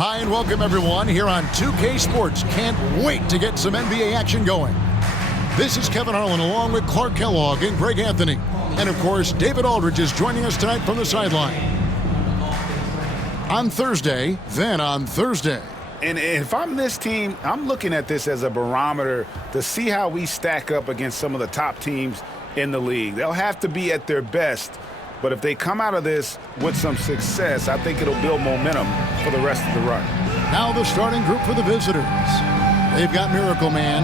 Hi and welcome everyone here on 2K Sports. Can't wait to get some NBA action going. This is Kevin Harlan along with Clark Kellogg and Greg Anthony. And of course, David Aldridge is joining us tonight from the sideline. On Thursday, then on Thursday. And if I'm this team, I'm looking at this as a barometer to see how we stack up against some of the top teams in the league. They'll have to be at their best. But if they come out of this with some success, I think it'll build momentum for the rest of the run. Now the starting group for the visitors. They've got Miracle Man.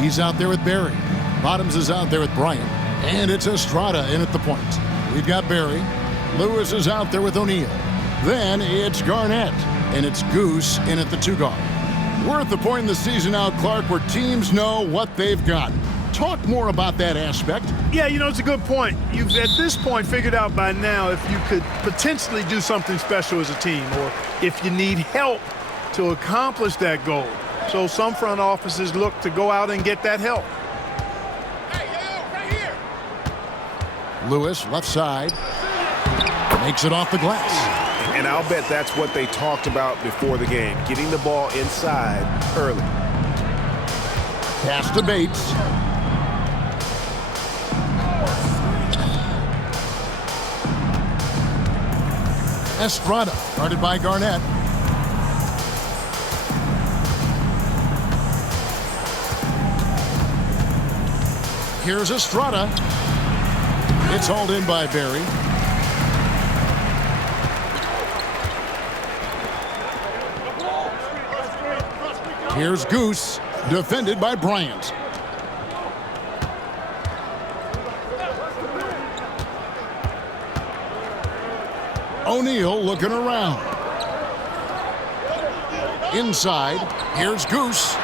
He's out there with Barry. Bottoms is out there with Bryant. And it's Estrada in at the point. We've got Barry. Lewis is out there with O'Neal. Then it's Garnett. And it's Goose in at the 2-guard. We're at the point in the season now, Clark, where teams know what they've got. Talk more about that aspect. Yeah, it's a good point. You've, at this point, figured out by now if you could potentially do something special as a team or if you need help to accomplish that goal. So some front offices look to go out and get that help. Hey, right here. Lewis, left side, makes it off the glass. And I'll bet that's what they talked about before the game, getting the ball inside early. Pass to Bates. Estrada, guarded by Garnett. Here's Estrada. It's hauled in by Barry. Here's Goose, defended by Bryant. O'Neal looking around. Inside, here's Goose.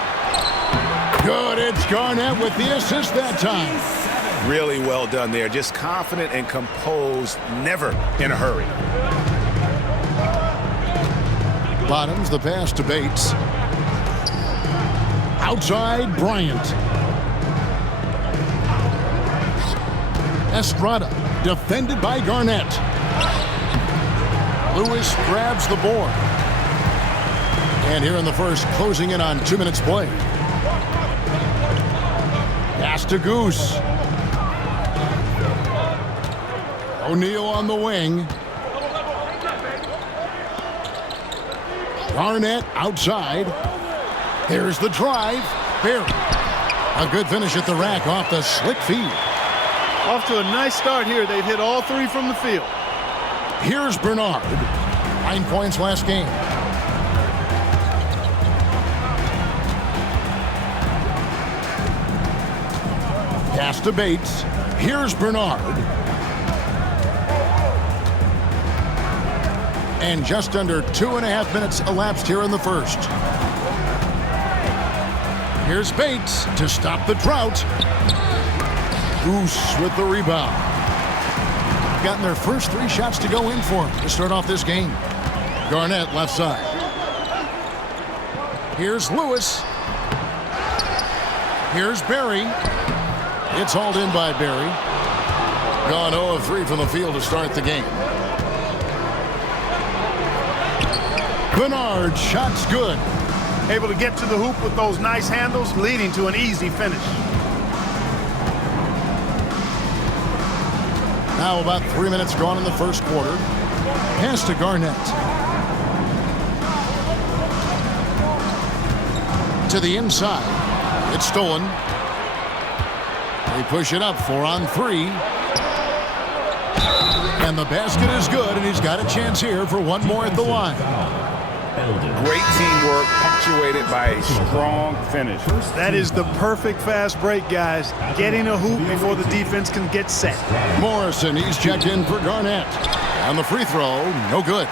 Good, it's Garnett with the assist that time. Really well done there. Just confident and composed, never in a hurry. Bottoms, the pass to Bates. Outside, Bryant. Estrada, defended by Garnett. Lewis grabs the board. And here in the first, closing in on 2 minutes play. Pass to Goose. O'Neal on the wing. Garnett outside. Here's the drive. Barry. A good finish at the rack off the slick feed. Off to a nice start here. They've hit all three from the field. Here's Bernard. 9 points last game. Pass to Bates. Here's Bernard. And just under 2.5 minutes elapsed here in the first. Here's Bates to stop the drought. Goose with the rebound. Gotten their first 3 shots to go in for him to start off this game. Garnett left side. Here's Lewis. Here's Barry. It's hauled in by Barry. Gone 0 of 3 from the field to start the game. Bernard, shot's good. Able to get to the hoop with those nice handles, leading to an easy finish. Now about 3 minutes gone in the first quarter. Pass to Garnett. To the inside. It's stolen. They push it up 4 on 3. And the basket is good, and he's got a chance here for one more at the line. Great teamwork, punctuated by a strong finish. That is the perfect fast break, guys. Getting a hoop before the defense can get set. Morrison, he's checked in for Garnett. On the free throw, no good.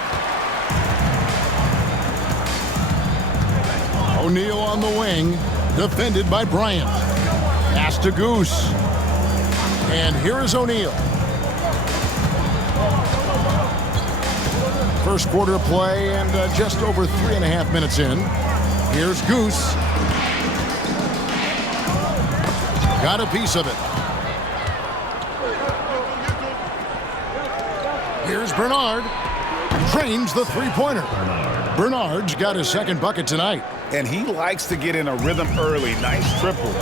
O'Neal on the wing, defended by Bryant. Pass to Goose. And here is O'Neal. First quarter play and just over 3.5 minutes in. Here's Goose. Got a piece of it. Here's Bernard. Trains the three-pointer. Bernard's got his second bucket tonight. And he likes to get in a rhythm early. Nice triple.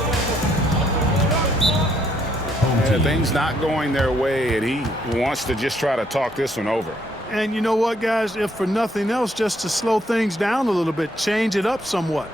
Yeah, things not going their way, and he wants to just try to talk this one over. And you know what, guys? If for nothing else, just to slow things down a little bit, change it up somewhat.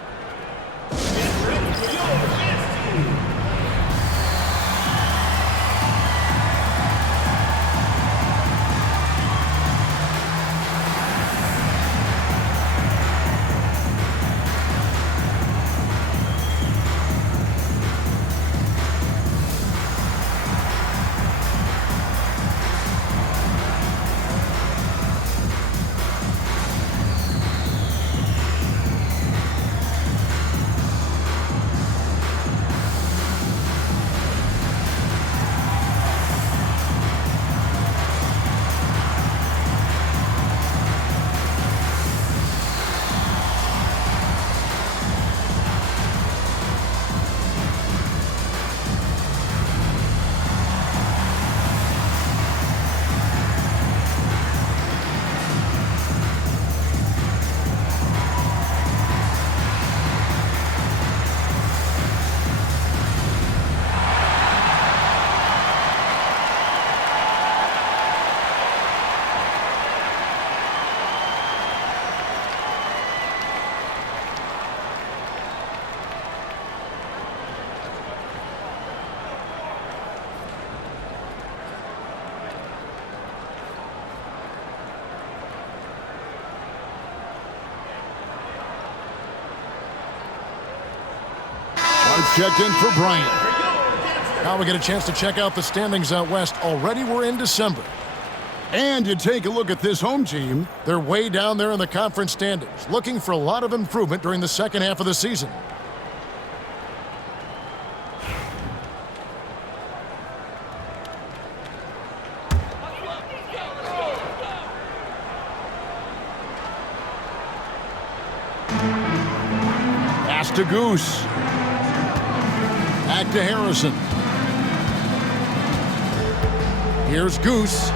Checked in for Bryant. Now we get a chance to check out the standings out west. Already we're in December. And you take a look at this home team. They're way down there in the conference standings, looking for a lot of improvement during the second half of the season. Pass to Goose. Back to Harrison. Here's Goose.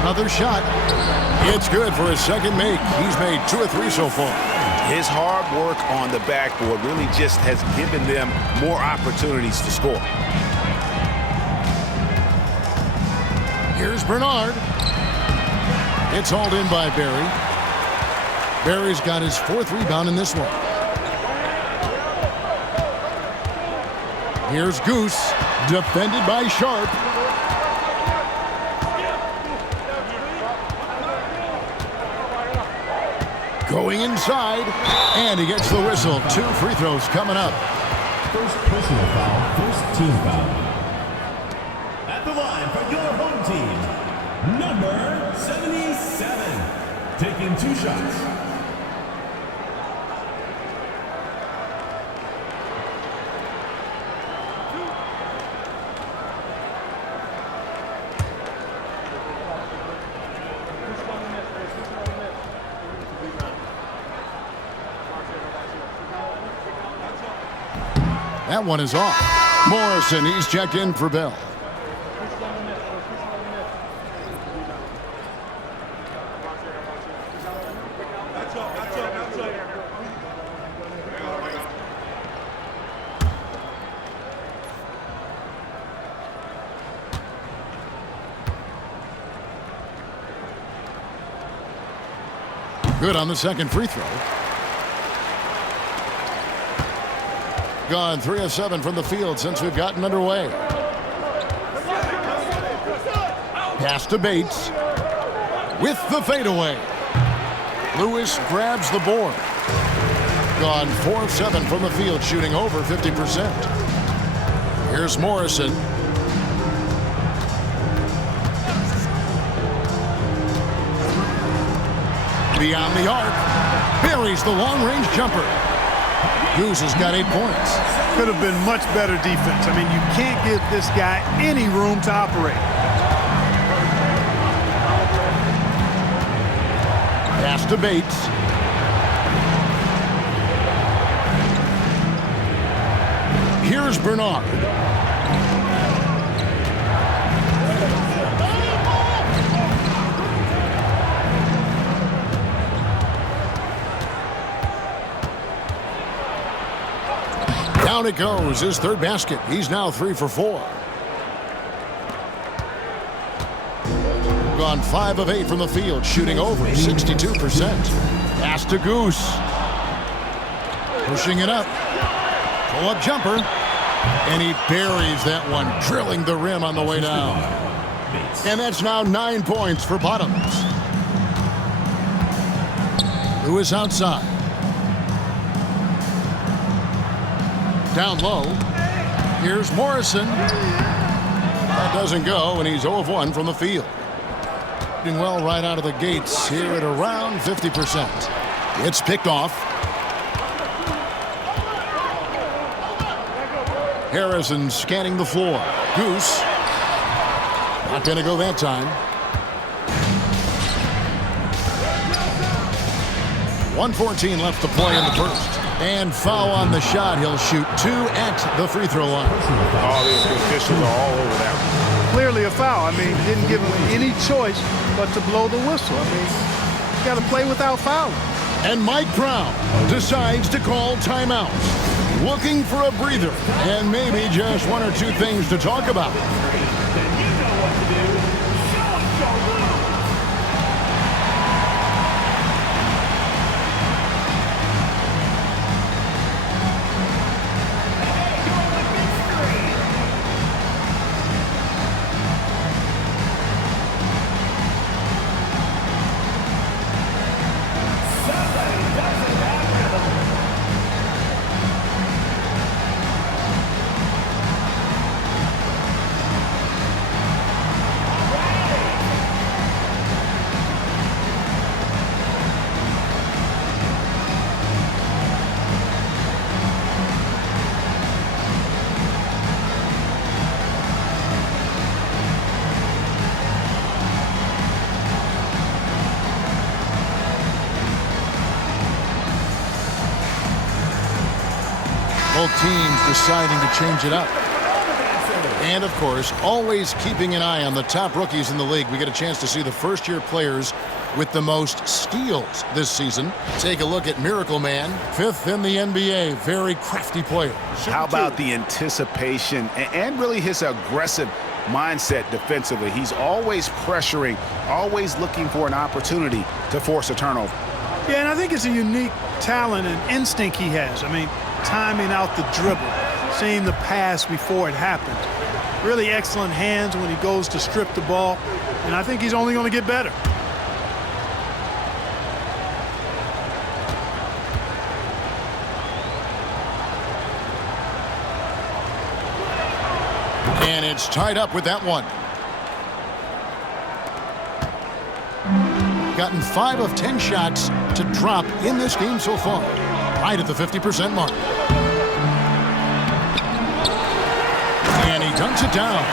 Another shot. It's good for his second make. He's made 2 or 3 so far. His hard work on the backboard really just has given them more opportunities to score. Here's Bernard. It's hauled in by Barry. Barry's got his 4th rebound in this one. Here's Goose, defended by Sharp. Going inside, and he gets the whistle. 2 free throws coming up. First personal foul, first team foul. At the line for your home team, number 77, taking 2 shots. That one is off. Morrison, he's checked in for Bell. Good on the second free throw. Gone 3 of 7 from the field since we've gotten underway. Pass to Bates with the fadeaway. Lewis grabs the board. Gone 4 of 7 from the field, shooting over 50%. Here's Morrison. Beyond the arc, buries the long-range jumper. Goose has got 8 points. Could have been much better defense. I mean, you can't give this guy any room to operate. Pass to Bates. Here's Bernard. Down it goes, his third basket. He's now 3 for 4. Gone 5 of 8 from the field, shooting over 62%. Pass to Goose. Pushing it up. Pull-up jumper. And he buries that one, drilling the rim on the way down. And that's now 9 points for Bottoms. Lewis outside. Down low. Here's Morrison. That doesn't go, and he's 0 of 1 from the field. Doing well right out of the gates here at around 50%. It's picked off. Harrison scanning the floor. Goose. Not going to go that time. 1:14 left to play in the first. And foul on the shot. He'll shoot 2 at the free throw line. Oh, the officials are all over that one. Clearly a foul. I mean, didn't give him any choice but to blow the whistle. I mean, you got to play without fouling. And Mike Brown decides to call timeout. Looking for a breather and maybe just 1 or 2 things to talk about. Both teams deciding to change it up. And, of course, always keeping an eye on the top rookies in the league. We get a chance to see the first-year players with the most steals this season. Take a look at Miracle Man, 5th in the NBA. Very crafty player. How about the anticipation and really his aggressive mindset defensively? He's always pressuring, always looking for an opportunity to force a turnover. Yeah, and I think it's a unique talent and instinct he has. I mean, timing out the dribble, seeing the pass before it happens. Really excellent hands when he goes to strip the ball, and I think he's only going to get better. And it's tied up with that one. Gotten 5 of 10 shots to drop in this game so far. Right at the 50% mark. And he dunks it down.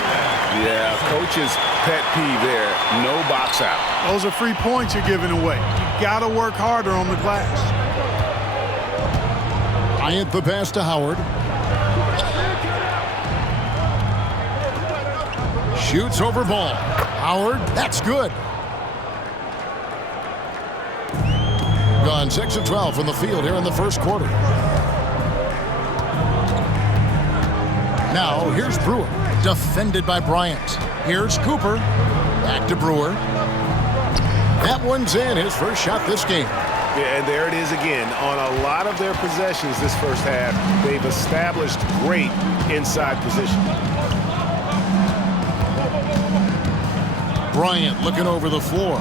Yeah, coach's pet peeve there. No box out. Those are free points you're giving away. You got to work harder on the glass. Bryant the pass to Howard. Shoots over ball. Howard, that's good. Gone 6 of 12 from the field here in the first quarter. Now here's Brewer, defended by Bryant. Here's Cooper, back to Brewer. That one's in, his first shot this game. Yeah, and there it is again. On a lot of their possessions this first half, they've established great inside position. Bryant looking over the floor.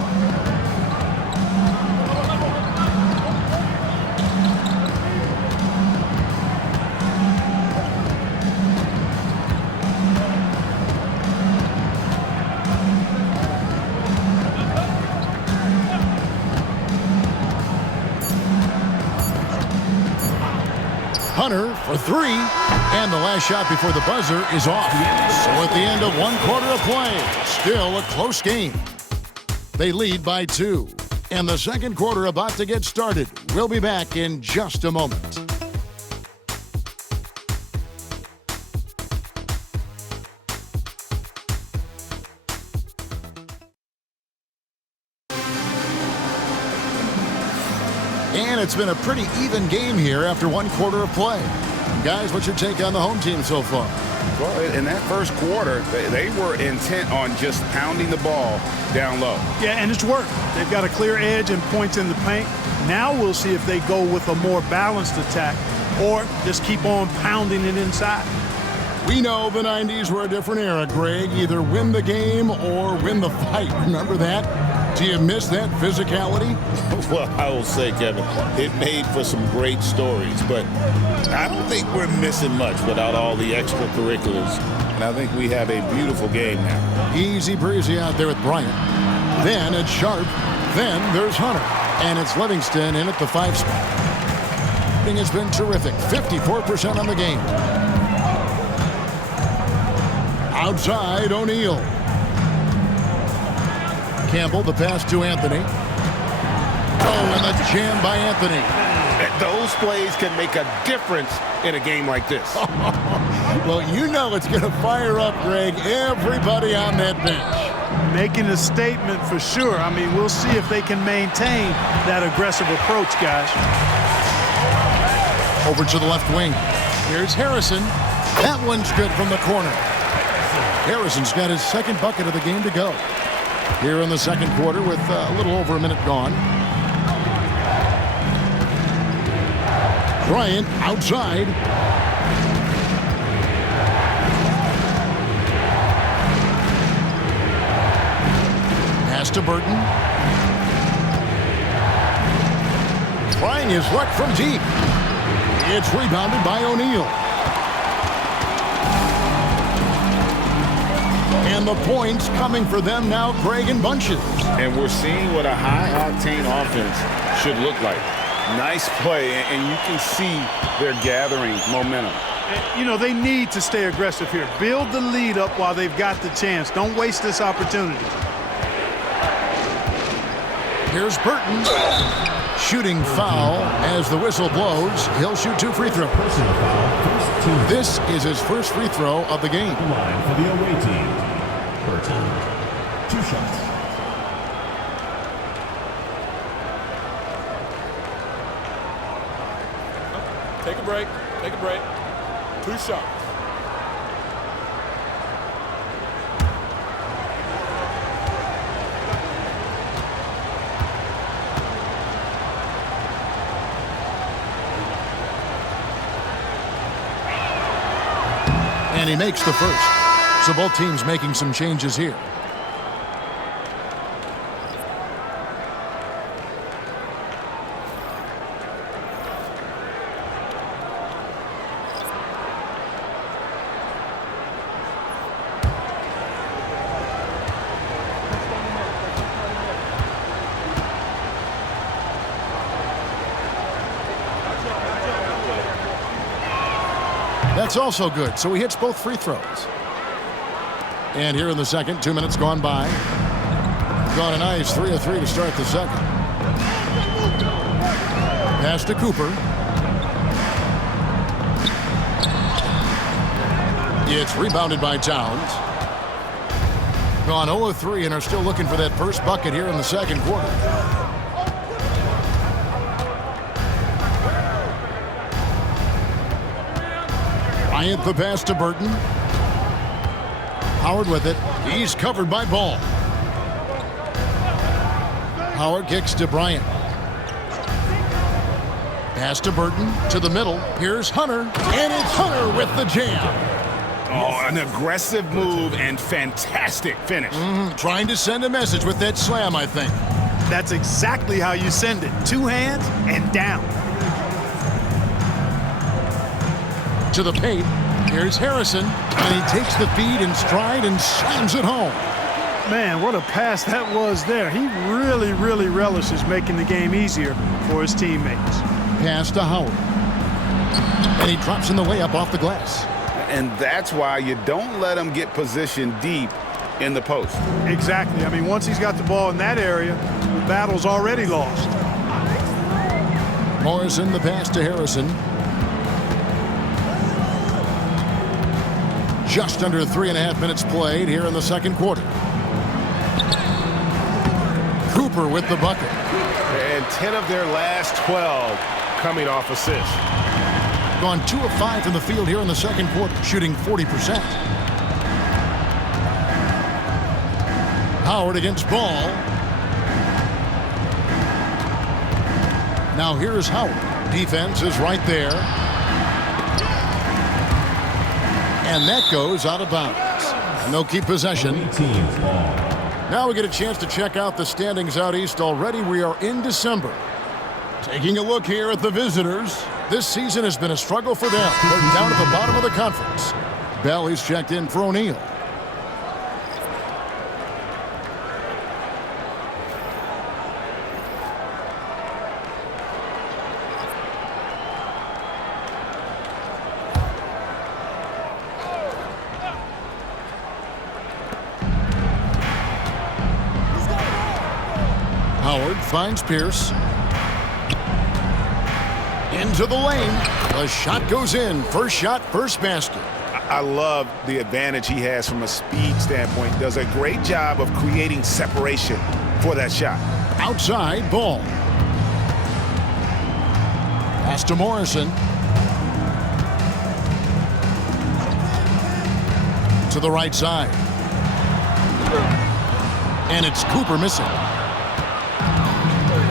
Hunter for 3, and the last shot before the buzzer is off. So at the end of 1 quarter of play, still a close game. They lead by 2, and the second quarter about to get started. We'll be back in just a moment. And it's been a pretty even game here after one quarter of play. Guys, what's your take on the home team so far? Well, in that first quarter, they were intent on just pounding the ball down low. Yeah, and it's worked. They've got a clear edge and points in the paint. Now we'll see if they go with a more balanced attack or just keep on pounding it inside. We know the 90s were a different era, Greg. Either win the game or win the fight. Remember that? Do you miss that physicality? Well, I will say, Kevin, it made for some great stories, but I don't think we're missing much without all the extracurriculars. And I think we have a beautiful game now. Easy breezy out there with Bryant. Then it's Sharp. Then there's Hunter. And it's Livingston in at the 5 spot. It's been terrific. 54% on the game. Outside, O'Neal. Campbell, the pass to Anthony. Oh, and the jam by Anthony. Those plays can make a difference in a game like this. Well, you know it's going to fire up, Greg, everybody on that bench. Making a statement for sure. I mean, we'll see if they can maintain that aggressive approach, guys. Over to the left wing. Here's Harrison. That one's good from the corner. Harrison's got his second bucket of the game to go. Here in the second quarter with a little over a minute gone. Bryant outside. Pass to Burton. Trying his luck from deep. It's rebounded by O'Neal. And the points coming for them now, Greg, in bunches. And we're seeing what a high-octane offense should look like. Nice play, and you can see they're gathering momentum. You know, they need to stay aggressive here. Build the lead up while they've got the chance. Don't waste this opportunity. Here's Burton. Shooting foul as the whistle blows. He'll shoot 2 free throws. Personal foul, first team. This is his first free throw of the game. Line for the away team. Burton. 2 shots. Take a break. Take a break. 2 shots. And he makes the first. So both teams making some changes here. That's also good. So he hits both free throws. And here in the second, 2 minutes gone by. Got a nice 3 of 3 to start the second. Pass to Cooper. It's rebounded by Towns. Gone 0 of 3 and are still looking for that first bucket here in the second quarter. Bryant the pass to Burton. Howard with it. He's covered by Ball. Howard kicks to Bryant. Pass to Burton to the middle. Here's Hunter. And it's Hunter with the jam. Oh, an aggressive move and fantastic finish. Trying to send a message with that slam, I think. That's exactly how you send it. 2 hands and down. To the paint. Here's Harrison. And he takes the feed in stride and slams it home. Man, what a pass that was there. He really, really relishes making the game easier for his teammates. Pass to Howard. And he drops in the layup off the glass. And that's why you don't let him get positioned deep in the post. Exactly. I mean, once he's got the ball in that area, the battle's already lost. Morrison, the pass to Harrison. Just under 3.5 minutes played here in the second quarter. Cooper Cooper with the bucket. And 10 of their last 12 coming off assists. Gone 2 of 5 from the field here in the second quarter, shooting 40%. Howard against Ball. Now here's Howard. Defense is right there. And that goes out of bounds. And they'll keep possession. Now we get a chance to check out the standings out east. Already we are in December. Taking a look here at the visitors. This season has been a struggle for them. They're down at the bottom of the conference. Bell is checked in for O'Neal. Howard finds Pierce. Into the lane. The shot goes in. First shot, first basket. I love the advantage he has from a speed standpoint. Does a great job of creating separation for that shot. Outside, Ball. Pass to Morrison. To the right side. And it's Cooper missing.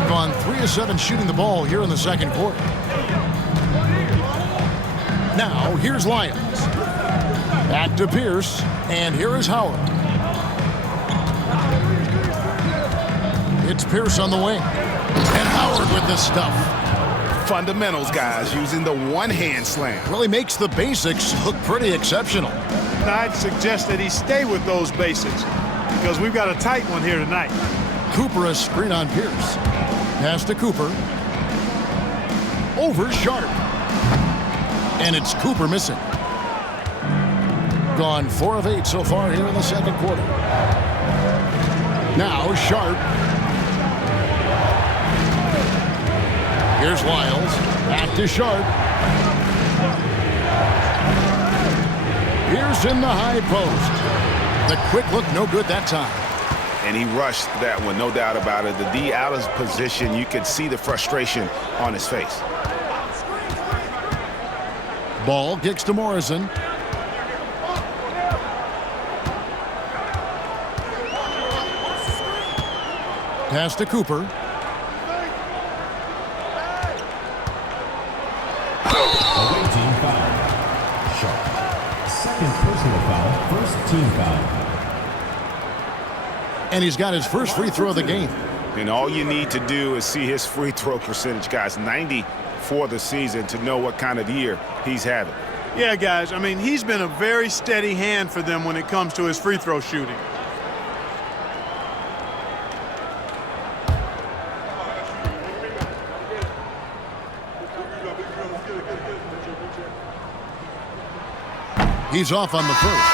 Gone 3 of 7 shooting the ball here in the second quarter. Now, here's Lyons. Back to Pierce. And here is Howard. It's Pierce on the wing. And Howard with the stuff. Fundamentals, guys, using the one-hand slam. Really makes the basics look pretty exceptional. I'd suggest that he stay with those basics because we've got a tight one here tonight. Cooper a screen on Pierce. Pass to Cooper. Over Sharp. And it's Cooper missing. Gone 4 of 8 so far here in the second quarter. Now Sharp. Here's Lyles. Back to Sharp. Pierce in the high post. The quick look, no good that time. And he rushed that one, no doubt about it. The D out of position, you could see the frustration on his face. Ball kicks to Morrison. Pass to Cooper. Away team foul. Sharp. Second personal foul, first team foul. And he's got his first free throw of the game. And all you need to do is see his free throw percentage, guys. 90 for the season to know what kind of year he's having. Yeah, guys, I mean, he's been a very steady hand for them when it comes to his free throw shooting. He's off on the first.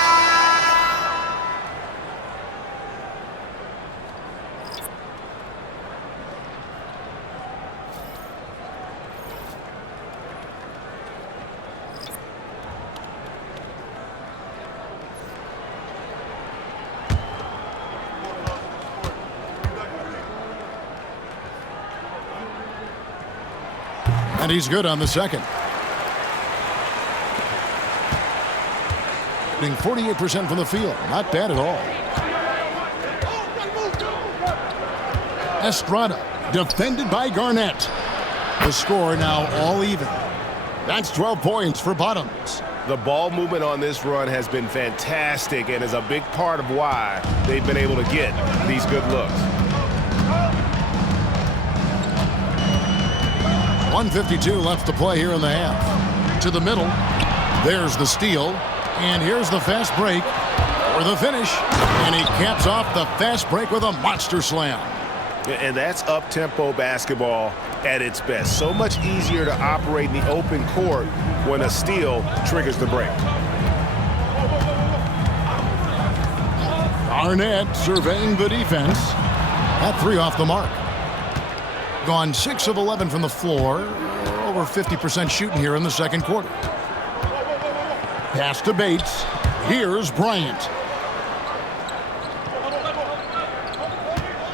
And he's good on the second. Shooting 48% from the field. Not bad at all. Estrada defended by Garnett. The score now all even. That's 12 points for Bottoms. The ball movement on this run has been fantastic and is a big part of why they've been able to get these good looks. 1:52 left to play here in the half. To the middle. There's the steal. And here's the fast break for the finish. And he caps off the fast break with a monster slam. And that's up-tempo basketball at its best. So much easier to operate in the open court when a steal triggers the break. Arnett surveying the defense. That 3 off the mark. Gone 6 of 11 from the floor. Over 50% shooting here in the second quarter. Pass to Bates. Here's Bryant.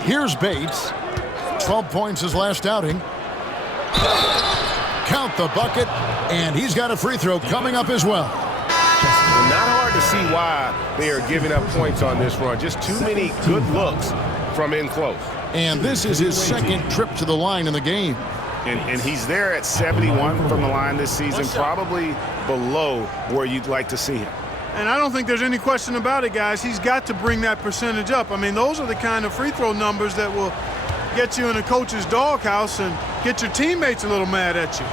Here's Bates. 12 points his last outing. Count the bucket, and he's got a free throw coming up as well. Not hard to see why they are giving up points on this run. Just too many good looks from in close. And this is his second trip to the line in the game. And he's there at 71 from the line this season, probably below where you'd like to see him. And I don't think there's any question about it, guys. He's got to bring that percentage up. I mean, those are the kind of free throw numbers that will get you in a coach's doghouse and get your teammates a little mad at you.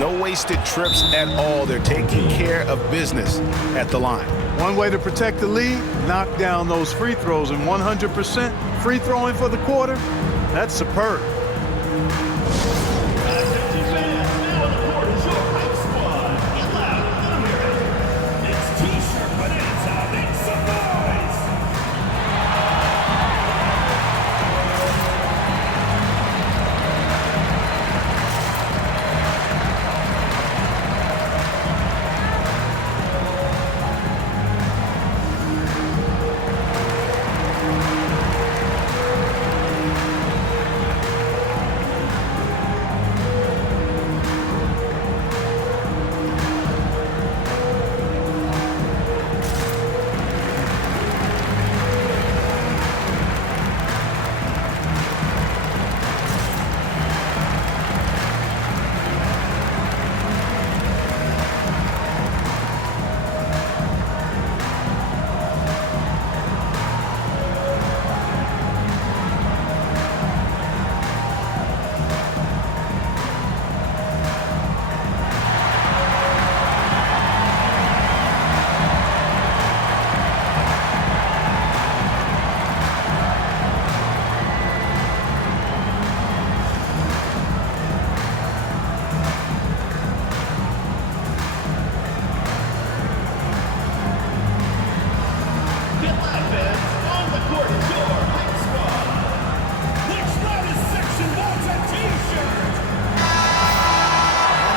No wasted trips at all. They're taking care of business at the line. One way to protect the lead, knock down those free throws, and 100% free throwing for the quarter, that's superb.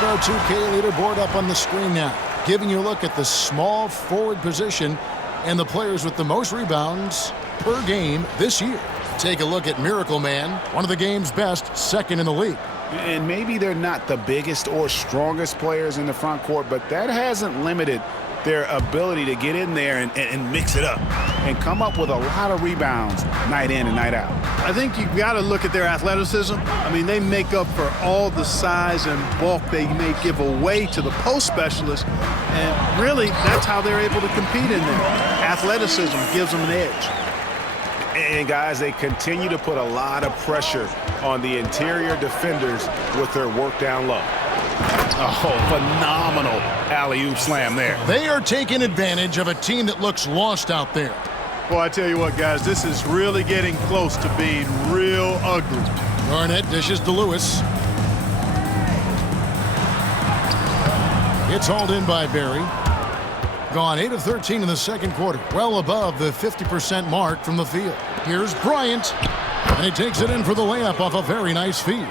Our 2K leaderboard up on the screen now, giving you a look at the small forward position and the players with the most rebounds per game this year. Take a look at Miracle Man, one of the game's best, second in the league. And maybe they're not the biggest or strongest players in the front court, but that hasn't limited their ability to get in there and mix it up and come up with a lot of rebounds night in and night out. I think you've got to look at their athleticism. I mean, they make up for all the size and bulk they may give away to the post specialists, and really, that's how they're able to compete in there. Athleticism gives them an edge. And guys, they continue to put a lot of pressure on the interior defenders with their work down low. Oh, phenomenal alley-oop slam there. They are taking advantage of a team that looks lost out there. Boy, I tell you what, guys, this is really getting close to being real ugly. Garnett dishes to Lewis. It's hauled in by Barry. Gone 8 of 13 in the second quarter, well above the 50% mark from the field. Here's Bryant, and he takes it in for the layup off a very nice feed.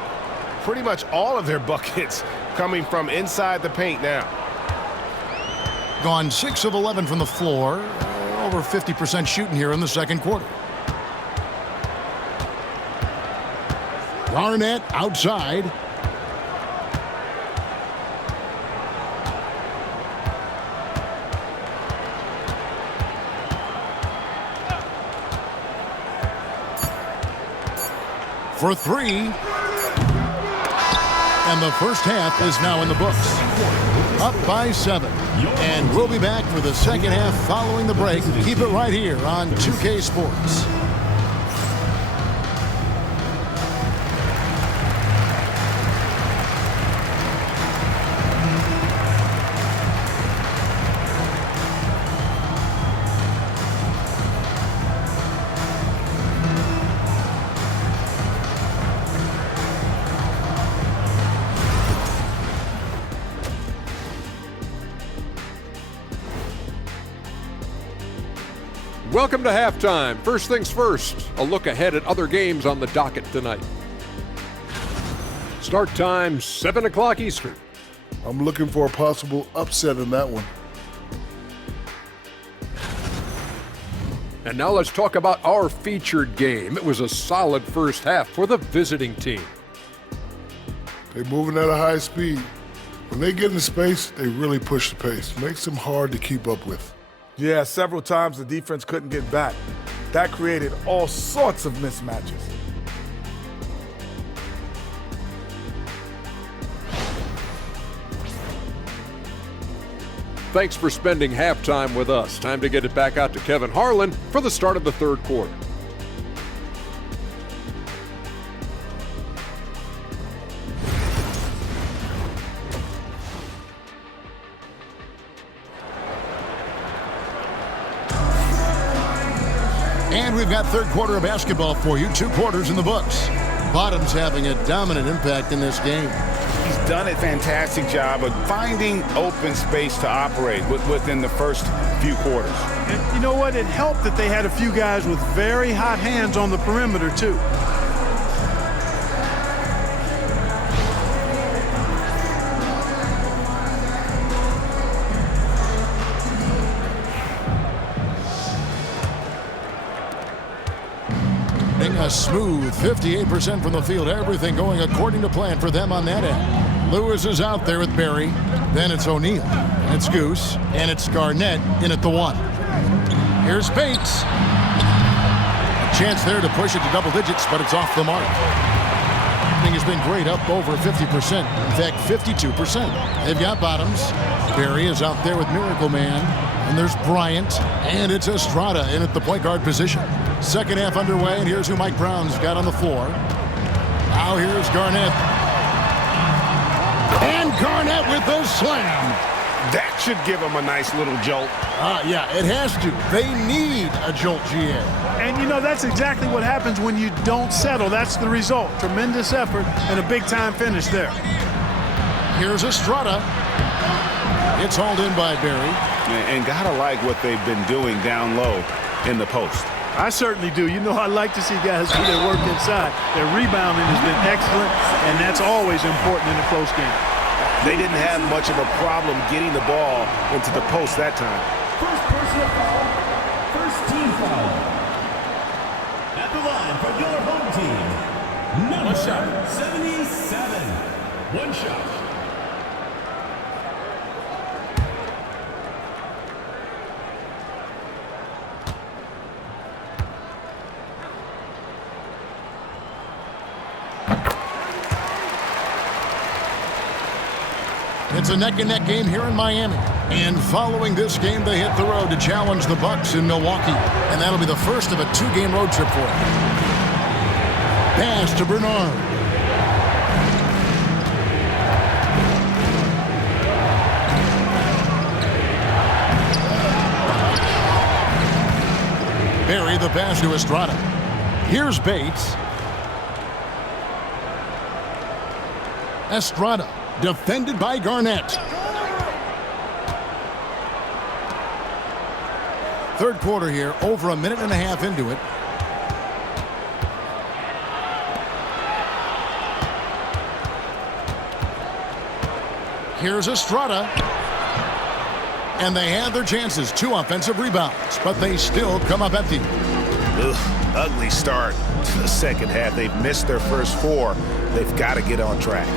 Pretty much all of their buckets coming from inside the paint now. Gone 6 of 11 from the floor, over 50% shooting here in the second quarter. Garnett outside. For three. And the first half is now in the books. Up by 7. And we'll be back for the second half following the break. Keep it right here on 2K Sports. Welcome to halftime. First things first, a look ahead at other games on the docket tonight. Start time, 7 o'clock Eastern. I'm looking for a possible upset in that one. And now let's talk about our featured game. It was a solid first half for the visiting team. They're moving at a high speed. When they get in space, they really push the pace. Makes them hard to keep up with. Yeah, several times the defense couldn't get back. That created all sorts of mismatches. Thanks for spending halftime with us. Time to get it back out to Kevin Harlan for the start of the third quarter. And we've got third quarter of basketball for you. 2 quarters in the books. Bottom's having a dominant impact in this game. He's done a fantastic job of finding open space to operate within the first few quarters. And you know what? It helped that they had a few guys with very hot hands on the perimeter, too. A smooth 58% from the field. Everything going according to plan for them on that end. Lewis is out there with Barry. Then it's O'Neal. It's Goose. And it's Garnett in at the 1. Here's Bates. A chance there to push it to double digits, but it's off the mark. Shooting has been great, up over 50%. In fact, 52%. They've got Bottoms. Barry is out there with Miracle Man. And there's Bryant. And it's Estrada in at the point guard position. Second half underway, and here's who Mike Brown's got on the floor. Now here's Garnett. And Garnett with the slam. That should give them a nice little jolt. Yeah, it has to. They need a jolt, GA. And, you know, that's exactly what happens when you don't settle. That's the result. Tremendous effort and a big-time finish there. Here's Estrada. It's hauled in by Barry. And gotta like what they've been doing down low in the post. I certainly do. You know, I like to see guys do their work inside. Their rebounding has been excellent, and that's always important in a close game. They didn't have much of a problem getting the ball into the post that time. First personal foul, first team foul. At the line for your home team, number 77. One shot. It's a neck-and-neck game here in Miami. And following this game, they hit the road to challenge the Bucks in Milwaukee. And that'll be the first of a 2-game road trip for them. Pass to Bernard. Barry the pass to Estrada. Here's Bates. Estrada. Defended by Garnett. Third quarter here, over a minute and a half into it. Here's Estrada. And they had their chances. 2 offensive rebounds, but they still come up empty. Ugly start to the second half. They've missed their first 4. They've got to get on track.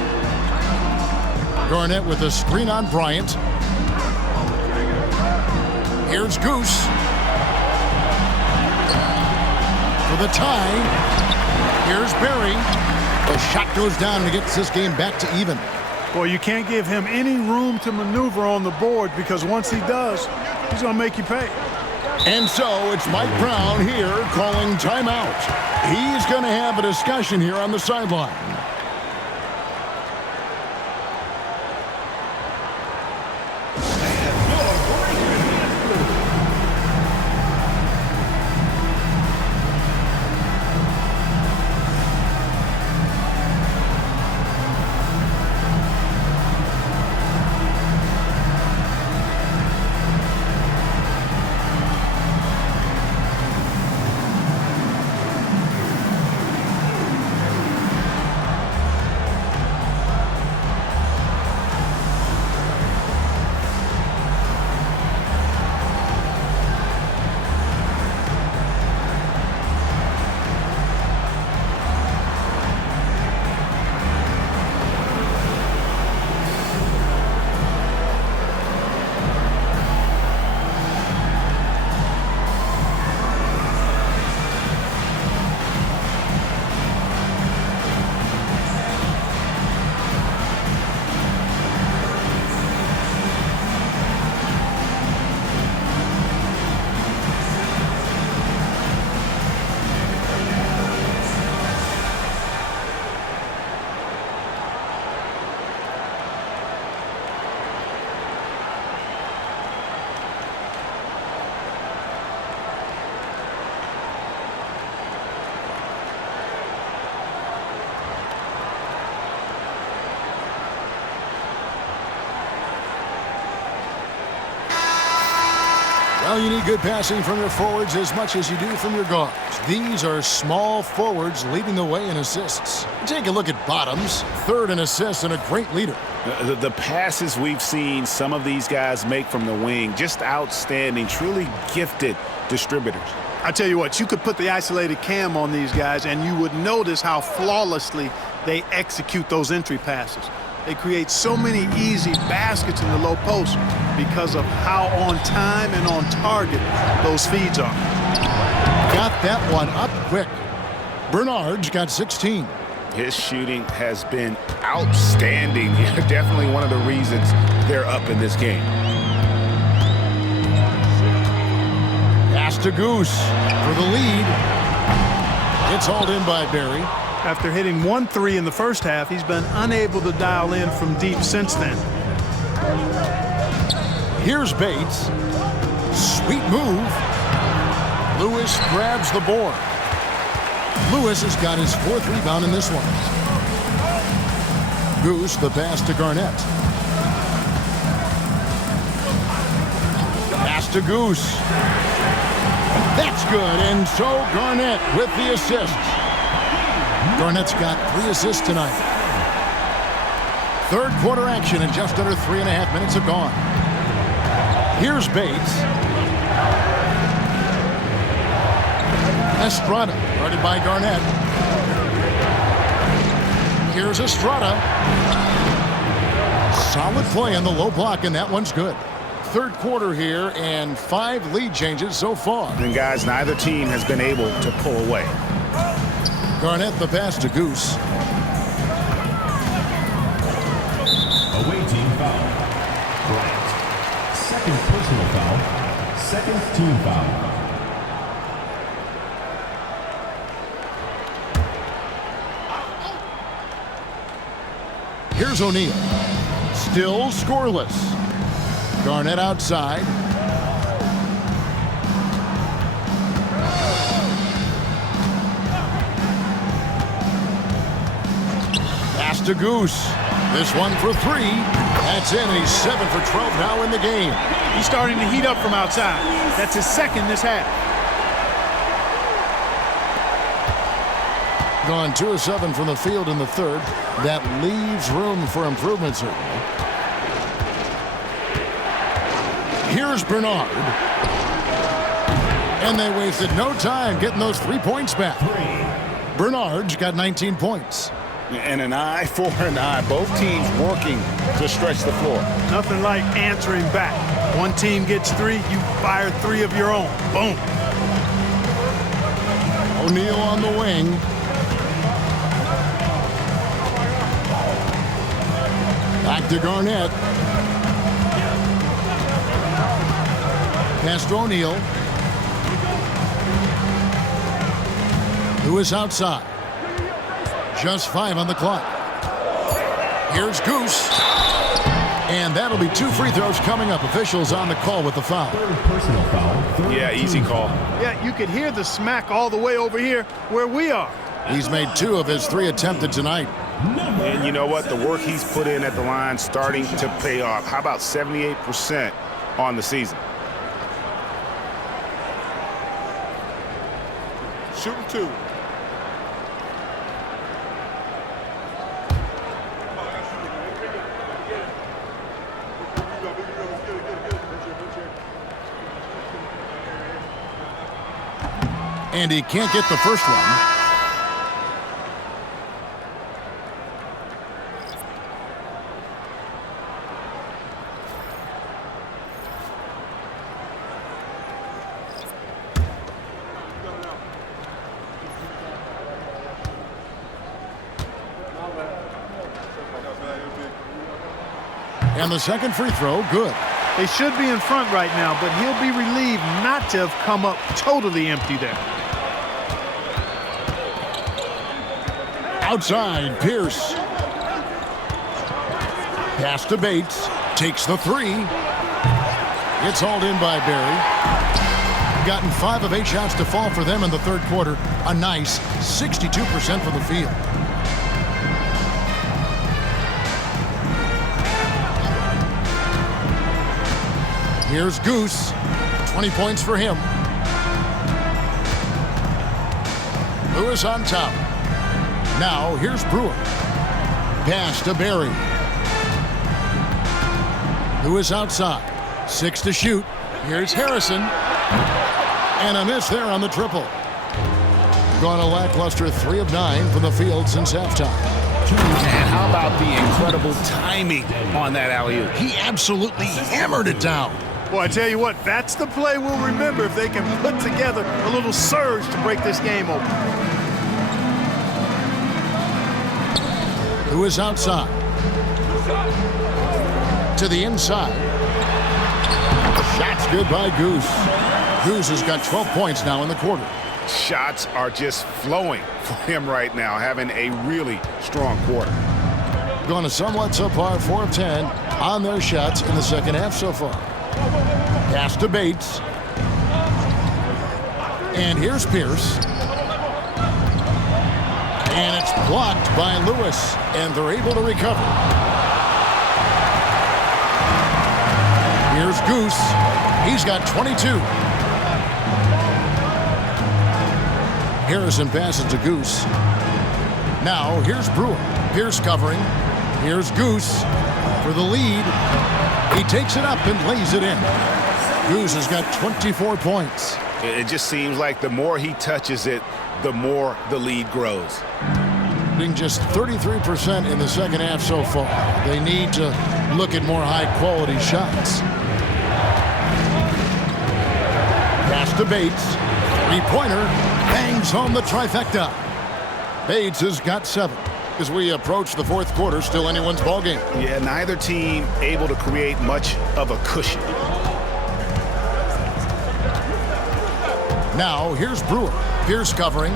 Garnett with a screen on Bryant. Here's Goose. For the tie. Here's Barry. The shot goes down and gets this game back to even. Well, you can't give him any room to maneuver on the board because once he does, he's going to make you pay. And so it's Mike Brown here calling timeout. He's going to have a discussion here on the sideline. Well, you need good passing from your forwards as much as you do from your guards. These are small forwards leading the way in assists. Take a look at Bottoms, third in assists and a great leader. The passes we've seen some of these guys make from the wing, just outstanding, truly gifted distributors. I tell you what, you could put the isolated cam on these guys and you would notice how flawlessly they execute those entry passes. They create so many easy baskets in the low post because of how on time and on target those feeds are. Got that one up quick. Bernard's got 16. His shooting has been outstanding. Definitely one of the reasons they're up in this game. Pass to Goose for the lead. It's hauled in by Barry. After hitting 1 3 in the first half, he's been unable to dial in from deep since then. Here's Bates. Sweet move. Lewis grabs the board. Lewis has got his 4th rebound in this one. Goose, the pass to Garnett. Pass to Goose. That's good, and so Garnett with the assist. Garnett's got 3 assists tonight. Third quarter action, and just under 3.5 minutes have gone. Here's Bates. Estrada, guarded by Garnett. Here's Estrada. Solid play on the low block, and that one's good. Third quarter here, and 5 lead changes so far. And guys, neither team has been able to pull away. Garnett the pass to Goose. Away team foul. Bryant. Second personal foul. Second team foul. Here's O'Neal. Still scoreless. Garnett outside. Pass to Goose. This one for 3. That's in. He's 7 for 12 now in the game. He's starting to heat up from outside. That's his second this half. Gone 2 of 7 from the field in the third. That leaves room for improvement, certainly. Here's Bernard. And they wasted no time getting those 3 points back. Bernard's got 19 points. And an eye for an eye. Both teams working to stretch the floor. Nothing like answering back. One team gets 3, you fire 3 of your own. Boom. O'Neal on the wing. Back to Garnett. Pass to O'Neal. Lewis outside. Just 5 on the clock. Here's Goose. And that'll be 2 free throws coming up. Officials on the call with the foul. Third personal foul. Yeah, easy call. Yeah, you could hear the smack all the way over here where we are. He's made 2 of his 3 attempted tonight. And you know what? The work he's put in at the line starting to pay off. How about 78% on the season? Shooting 2. And he can't get the first one. And the second free throw, good. They should be in front right now, but he'll be relieved not to have come up totally empty there. Outside, Pierce. Pass to Bates. Takes the 3. It's hauled in by Barry. Gotten 5 of 8 shots to fall for them in the third quarter. A nice 62% from the field. Here's Goose. 20 points for him. Lewis on top. Now here's Brewer. Pass to Barry. Lewis outside. 6 to shoot. Here's Harrison. And a miss there on the triple. Gone a lackluster 3 of 9 from the field since halftime. And how about the incredible timing on that alley-oop? He absolutely hammered it down. Well, I tell you what, that's the play we'll remember if they can put together a little surge to break this game open. Lewis outside. To the inside. Shot's good by Goose. Goose has got 12 points now in the quarter. Shots are just flowing for him right now, having a really strong quarter. Going to somewhat subpar 4 of 10 on their shots in the second half so far. Pass to Bates. And here's Pierce. And it's blocked by Lewis, and they're able to recover. Here's Goose. He's got 22. Harrison passes to Goose. Now here's Brewer. Pierce covering. Here's Goose for the lead. He takes it up and lays it in. Goose has got 24 points. It just seems like the more he touches it, the more the lead grows. Being just 33% in the second half so far. They need to look at more high-quality shots. Pass to Bates. Three-pointer. Bangs home the trifecta. Bates has got 7. As we approach the fourth quarter, still anyone's ballgame. Yeah, neither team able to create much of a cushion. Now, here's Brewer. Pierce covering.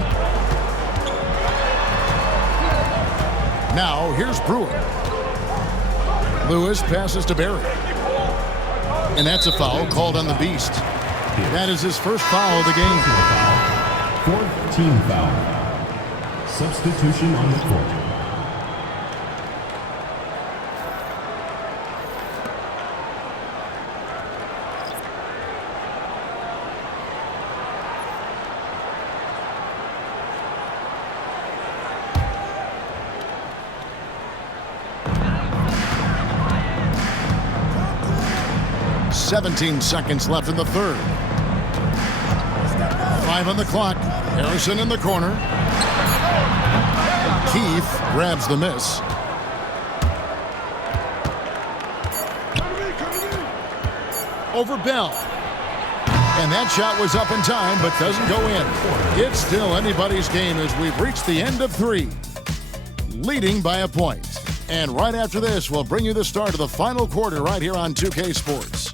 Now, here's Brewer. Lewis passes to Barry. And that's a foul called on the Beast. That is his first foul of the game. 4th team foul. Substitution on the court. "17 seconds left in the third. 5 on the clock. Harrison in the corner. Keith grabs the miss. Over Bell. And that shot was up in time, but doesn't go in. It's still anybody's game as we've reached the end of 3. Leading by a point. And right after this, we'll bring you the start of the final quarter right here on 2K Sports.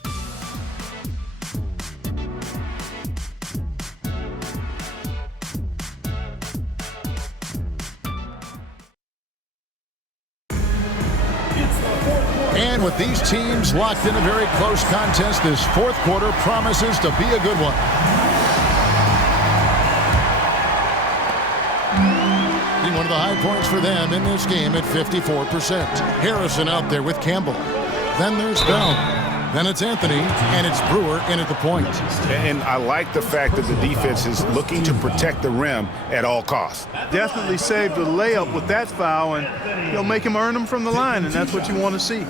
And with these teams locked in a very close contest, this fourth quarter promises to be a good one. And one of the high points for them in this game at 54%. Harrison out there with Campbell. Then there's Bell. Then it's Anthony, and it's Brewer in at the point. And I like the fact that the defense is looking to protect the rim at all costs. Definitely saved the layup with that foul, and you'll make him earn them from the line, and that's what you want to see.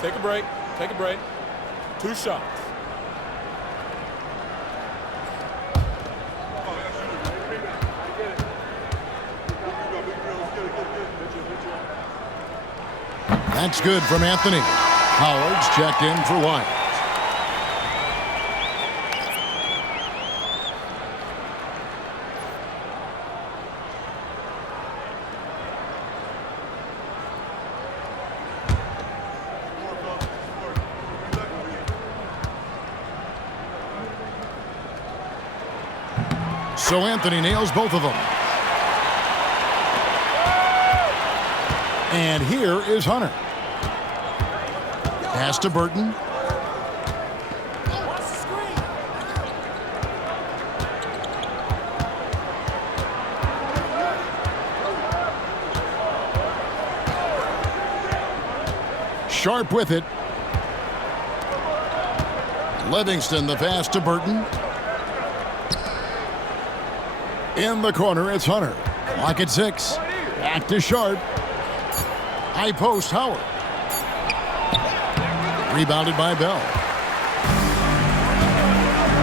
Take a break. Take a break. 2 shots. That's good from Anthony. Howard's checked in for White. So Anthony nails both of them. And here is Hunter. Pass to Burton. Sharp with it. Livingston, the pass to Burton. In the corner, it's Hunter. Clock at 6. Back to Sharp. High post, Howard. Rebounded by Bell.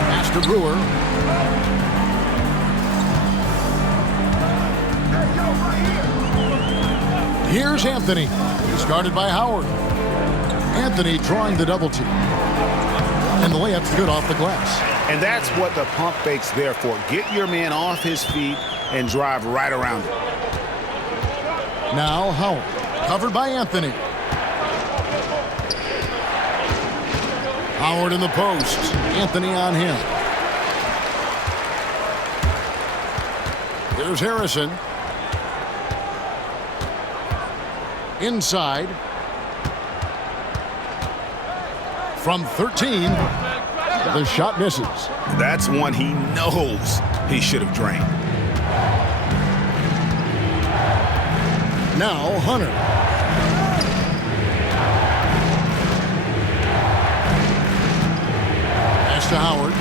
Pass to Brewer. Here's Anthony. He's guarded by Howard. Anthony drawing the double team. And the layup's good off the glass. And that's what the pump fake's there for. Get your man off his feet and drive right around it. Now Howard. Covered by Anthony. Howard in the post. Anthony on him. Here's Harrison. Inside. From 13. The shot misses. That's one he knows he should have drained. Now Hunter. Pass to Howard.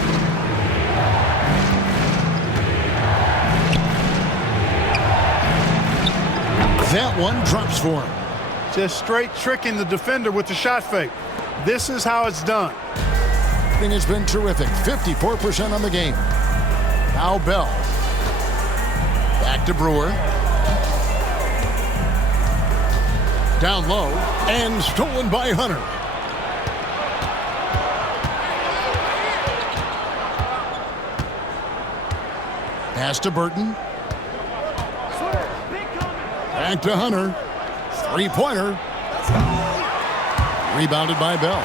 That one drops for him. Just straight tricking the defender with the shot fake. This is how it's done. It has been terrific. 54% on the game. Now Bell. Back to Brewer. Down low and stolen by Hunter. Pass to Burton. Back to Hunter. Three-pointer. Rebounded by Bell.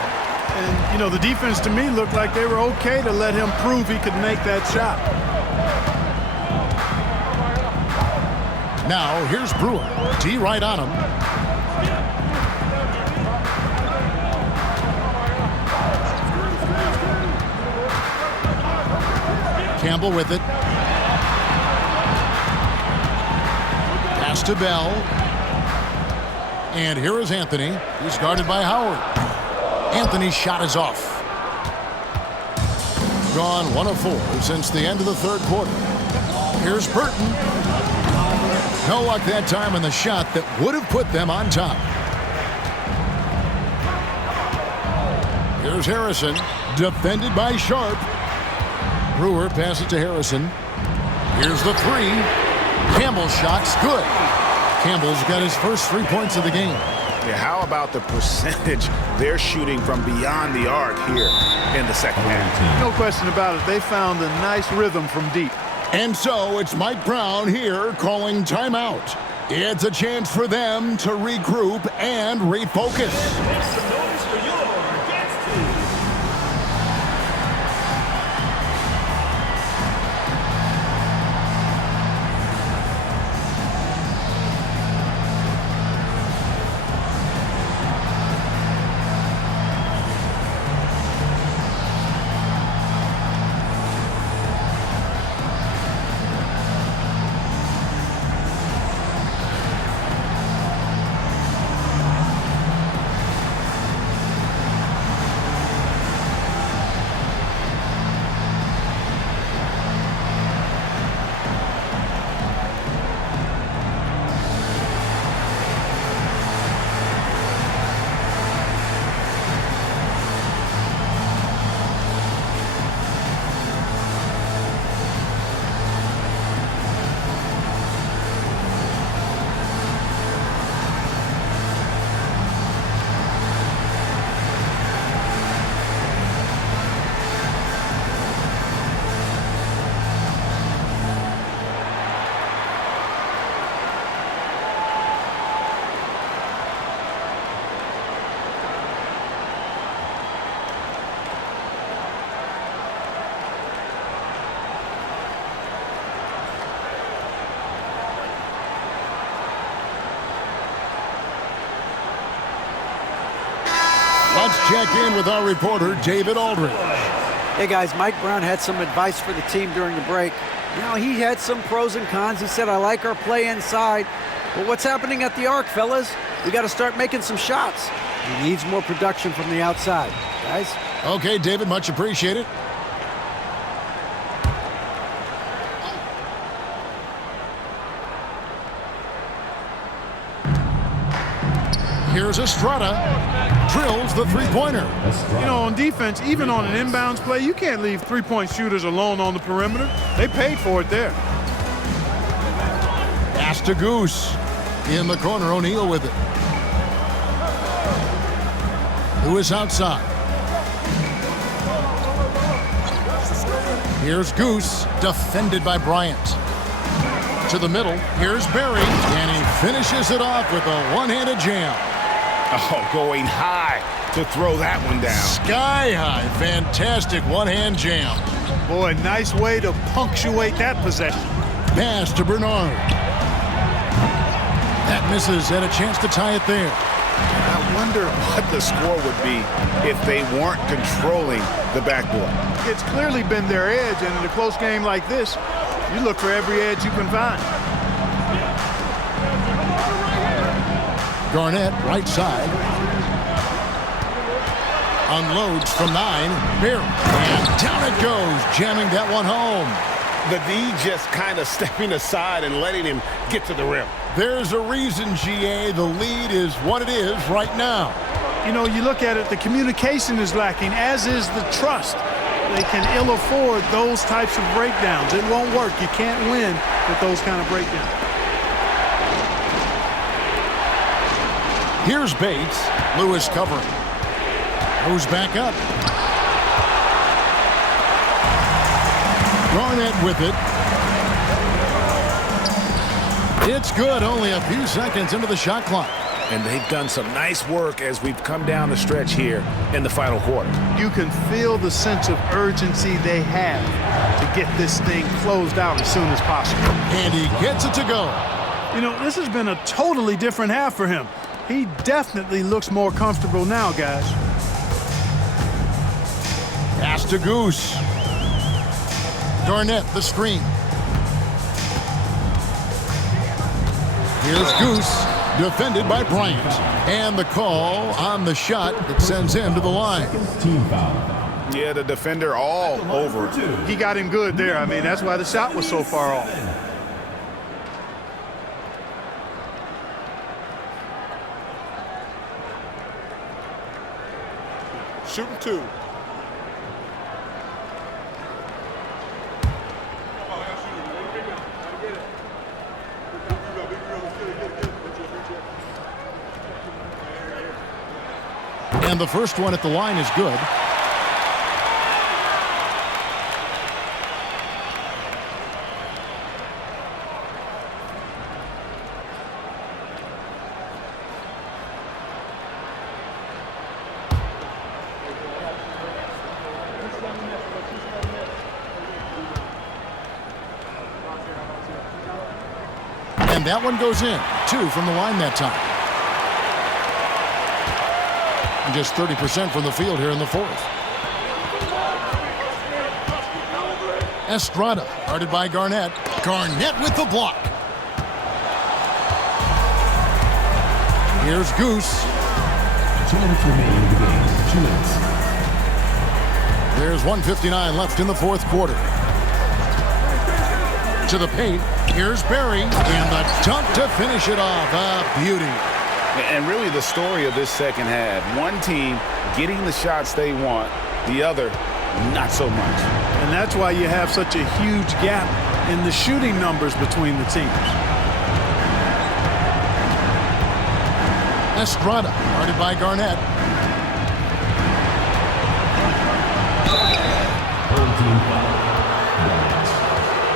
And, you know, the defense to me looked like they were okay to let him prove he could make that shot. Now, here's Brewer. D right on him. Campbell with it. Pass to Bell. And here is Anthony. He's guarded by Howard. Anthony's shot is off. Gone 1 of 4 since the end of the third quarter. Here's Burton. No luck that time on the shot that would have put them on top. Here's Harrison. Defended by Sharp. Brewer passes to Harrison. Here's the 3. Campbell's shot's good. Campbell's got his first 3 points of the game. Yeah, how about the percentage they're shooting from beyond the arc here in the second half? No question about it. They found a nice rhythm from deep. And so it's Mike Brown here calling timeout. It's a chance for them to regroup and refocus. Make some noise for your guest team. Let's check in with our reporter, David Aldridge. Hey, guys, Mike Brown had some advice for the team during the break. You know, he had some pros and cons. He said, I like our play inside. But what's happening at the arc, fellas? We got to start making some shots. He needs more production from the outside. Guys? Okay, David, much appreciated. Here's Estrada. Drills the three-pointer. You know, on defense, even on an inbounds play, you can't leave three-point shooters alone on the perimeter. They paid for it there. Pass to Goose. In the corner, O'Neal with it. Who is outside? Here's Goose, defended by Bryant. To the middle, here's Berry, and he finishes it off with a one-handed jam. Oh, going high to throw that one down. Sky high, fantastic one-hand jam. Boy, nice way to punctuate that possession. Pass to Bernard. That misses, and a chance to tie it there. I wonder what the score would be if they weren't controlling the backboard. It's clearly been their edge, and in a close game like this, you look for every edge you can find. Garnett, right side. Unloads from 9. Berry. And down it goes, jamming that one home. The D just kind of stepping aside and letting him get to the rim. There's a reason, GA. The lead is what it is right now. You know, you look at it, the communication is lacking, as is the trust. They can ill afford those types of breakdowns. It won't work. You can't win with those kind of breakdowns. Here's Bates. Lewis covering. Goes back up. Garnett with it. It's good. Only a few seconds into the shot clock. And they've done some nice work as we've come down the stretch here in the final quarter. You can feel the sense of urgency they have to get this thing closed out as soon as possible. And he gets it to go. You know, this has been a totally different half for him. He definitely looks more comfortable now, guys. Pass to Goose. Garnett, the screen. Here's Goose, defended by Bryant. And the call on the shot that sends him to the line. Team foul. Yeah, the defender all over. He got him good there. I mean, that's why the shot was so far off. Shooting 2. And the first one at the line is good. And that one goes in. 2 from the line that time. And just 30% from the field here in the fourth. Estrada, guarded by Garnett. Garnett with the block. Here's Goose. 2 minutes remaining in the game. 2 minutes. There's 1:59 left in the fourth quarter. To the paint. Here's Berry. And the dunk to finish it off. A beauty. And really the story of this second half, one team getting the shots they want, the other not so much. And that's why you have such a huge gap in the shooting numbers between the teams. Estrada, guarded by Garnett. Home team foul.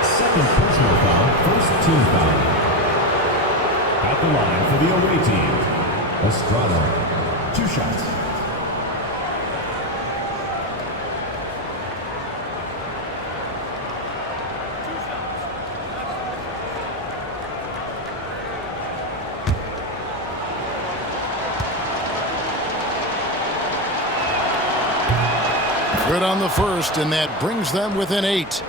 Second personal foul. First team foul. At the line for the away team, Estrada. 2 shots. Good on the first, and that brings them within 8.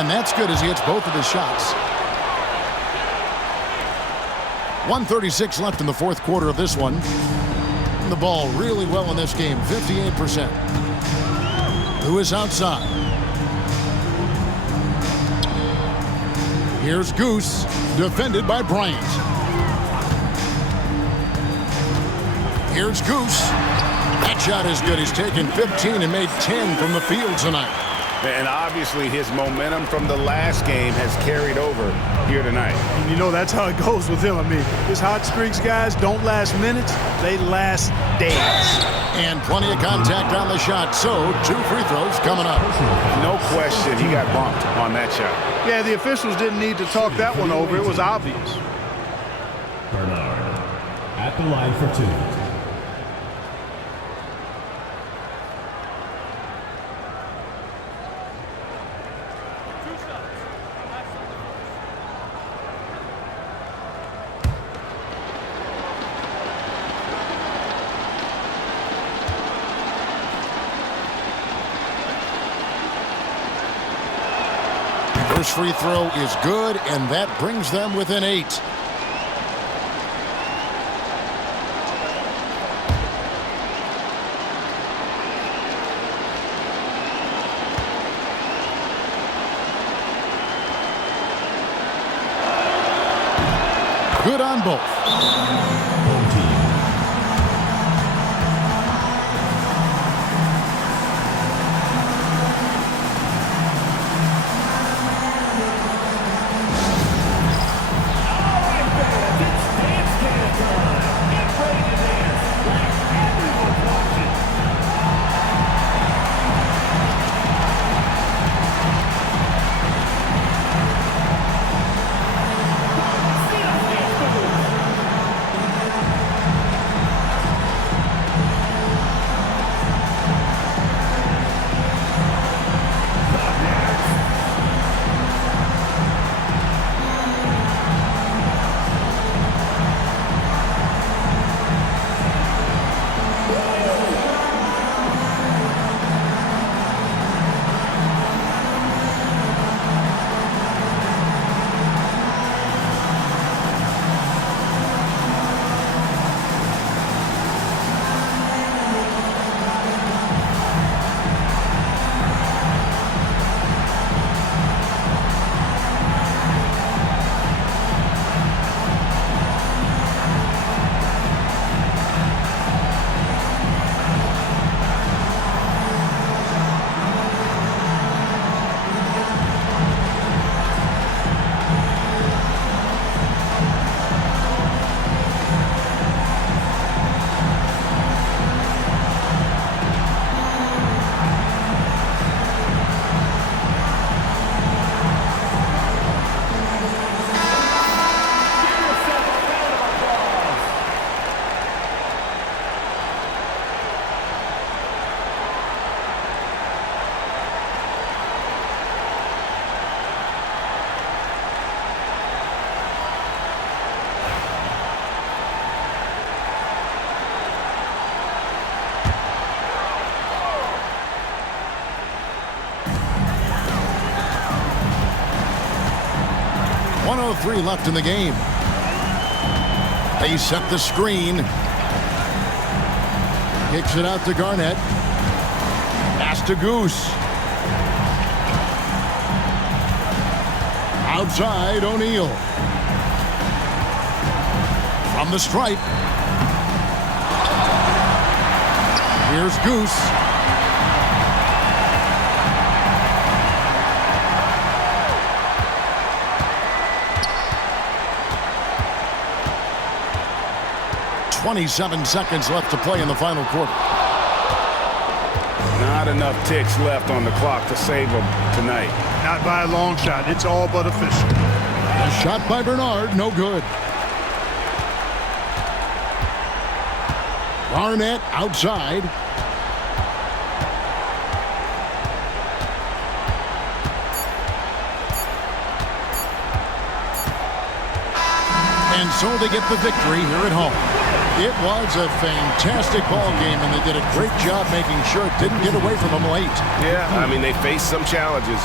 And that's good as he hits both of his shots. 1:36 left in the fourth quarter of this one. The ball really well in this game, 58%. Lewis outside. Here's Goose, defended by Bryant. Here's Goose. That shot is good. He's taken 15 and made 10 from the field tonight. And obviously his momentum from the last game has carried over here tonight. And you know, that's how it goes with him. I mean, his hot streaks, guys, don't last minutes. They last days. And plenty of contact on the shot. So 2 free throws coming up. No question he got bumped on that shot. Yeah, the officials didn't need to talk that one over. It was obvious. Bernard at the line for 2. First free throw is good, and that brings them within 8. Good on both. .103 left in the game. They set the screen. Kicks it out to Garnett. Pass to Goose. Outside, O'Neal. From the stripe. Here's Goose. .27 seconds left to play in the final quarter. Not enough ticks left on the clock to save them tonight. Not by a long shot. It's all but official. A shot by Bernard, no good. Garnett outside. And so they get the victory here at home. It was a fantastic ball game, and they did a great job making sure it didn't get away from them late. Yeah, I mean, they faced some challenges,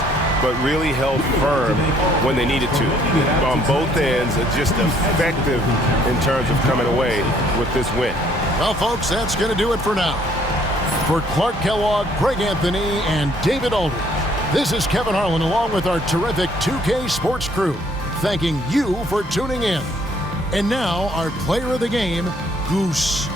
but really held firm when they needed to. On both ends, just effective in terms of coming away with this win. Well, folks, that's going to do it for now. For Clark Kellogg, Greg Anthony, and David Aldridge, this is Kevin Harlan along with our terrific 2K Sports crew, thanking you for tuning in. And now, our player of the game, Goose.